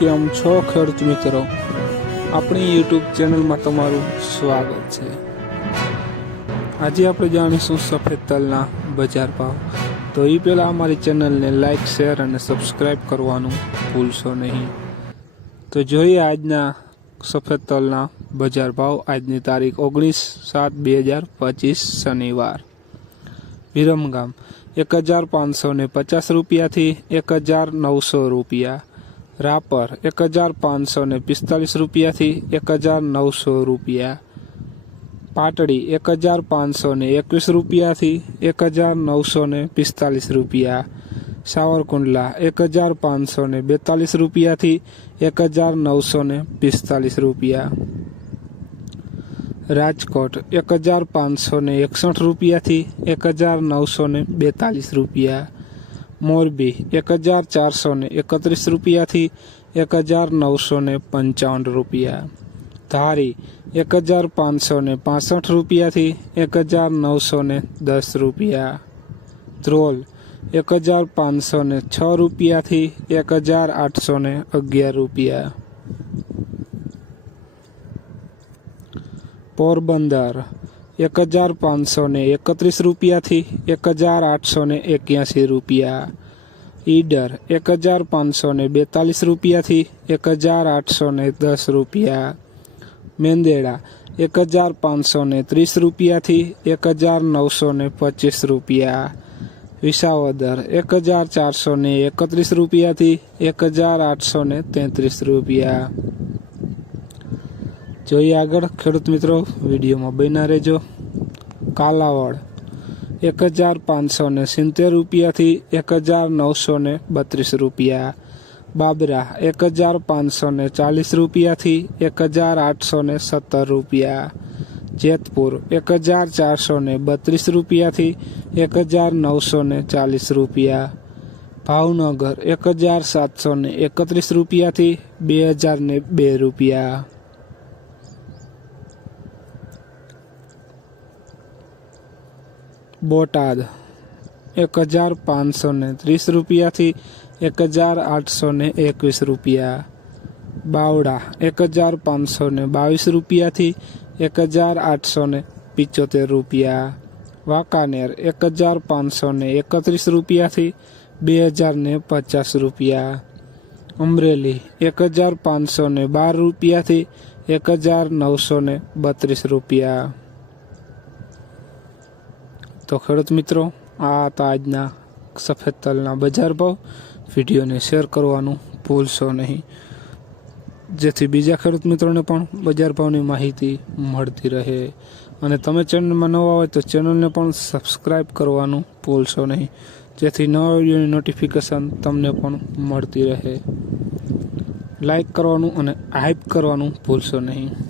કેમ છો ખેડૂત મિત્રો. આપણી યુટ્યુબ ચેનલમાં તમારું સ્વાગત છે. આજે આપણે જાણીશું સફેદ તલના બજાર ભાવ. તો એ પહેલાં અમારી ચેનલને લાઈક, શેર અને સબસ્ક્રાઈબ કરવાનું ભૂલશો નહીં. તો જોઈએ આજના સફેદ તલના બજાર ભાવ આજની તારીખ ઓગણીસ સાત બે હજાર પચીસ શનિવાર. વિરમગામ. એક હજાર પાંચસો ને પચાસ રૂપિયાથી એક હજાર નવસો રૂપિયા. રાપર એક હજાર પાંચસો ને પિસ્તાલીસ રૂપિયાથી એક હજાર નવસો રૂપિયા. પાટડી એક હજાર પાંચસો ને એકવીસ રૂપિયાથી એક હજાર નવસો ને પિસ્તાલીસ રૂપિયા. સાવરકુંડલા એક હજાર પાંચસો ને બેતાલીસ રૂપિયાથી એક હજાર નવસો ને પિસ્તાલીસ રૂપિયા. રાજકોટ એક હજાર પાંચસો ને એકસઠ રૂપિયાથી એક હજાર નવસો ને બેતાલીસ રૂપિયા. મોરબી એક હજાર ચારસો ને એકત્રીસ રૂપિયાથી એક હજાર નવસો ને પંચાવન રૂપિયા. ધારી એક હજાર પાંચસો ને પાસઠ રૂપિયાથી એક હજાર નવસો ને દસ રૂપિયા. ધ્રોલ એક હજાર પાંચસો ને છ રૂપિયાથી એક હજાર આઠસો ને અગિયાર રૂપિયા. પોરબંદર એક હજાર પાંચસો ને એકત્રીસ રૂપિયાથી એક હજાર આઠસો ને એક્યાસી રૂપિયા. ઈડર એક હજાર પાંચસો ને બેતાલીસ રૂપિયાથી એક હજાર આઠસો ને દસ રૂપિયા. મેંદેડા એક હજાર પાંચસો ને ત્રીસ રૂપિયાથી એક હજાર નવસો ને પચીસ રૂપિયા. વિસાવદર એક હજાર ચારસો ને એકત્રીસ રૂપિયાથી એક હજાર આઠસો ને તેત્રીસ રૂપિયા. જોઈએ આગળ ખેડૂત મિત્રો વિડીયોમાં બન્યા રહેજો. કાલાવડ એક હજાર પાંચસો ને સિત્તેર રૂપિયાથી એક હજાર નવસો ને બત્રીસ રૂપિયા. બાબરા એક હજાર પાંચસો ને ચાલીસ રૂપિયાથી એક હજાર આઠસો ને સત્તર રૂપિયા. જેતપુર એક હજાર ચારસો ને બત્રીસ રૂપિયાથી એક હજાર નવસો ને ચાલીસ રૂપિયા. ભાવનગર એક હજાર સાતસો ને એકત્રીસ રૂપિયાથી બે હજાર ને બે રૂપિયા. બોટાદ, એક હજાર પાંચસો ને ત્રીસ રૂપિયાથી એક હજાર આઠસો ને એકવીસ રૂપિયા. બાવડા એક હજાર પાંચસો ને બાવીસ રૂપિયાથી એક હજાર આઠસો ને પિચોતેર રૂપિયા. વાંકાનેર, એક હજાર પાંચસો ને એકત્રીસ રૂપિયાથી બે હજાર ને પચાસ રૂપિયા. અમરેલી, એક હજાર પાંચસો ને બાર રૂપિયાથી એક હજાર નવસો ને બત્રીસ રૂપિયા. તો ખેડૂત મિત્રો, આ હતા આજના સફેદ તલના બજાર ભાવ. વિડીયોને શેર કરવાનું ભૂલશો નહીં. જેથી બીજા ખેડૂત મિત્રોને પણ બજાર ભાવની માહિતી મળતી રહે. અને તમે ચેનલમાં નવા હોય તો ચેનલને પણ સબસ્ક્રાઈબ કરવાનું ભૂલશો નહીં. જેથી નવા વિડીયોની નોટિફિકેશન તમને પણ મળતી રહે. લાઈક કરવાનું અને હાઇપ કરવાનું ભૂલશો નહીં.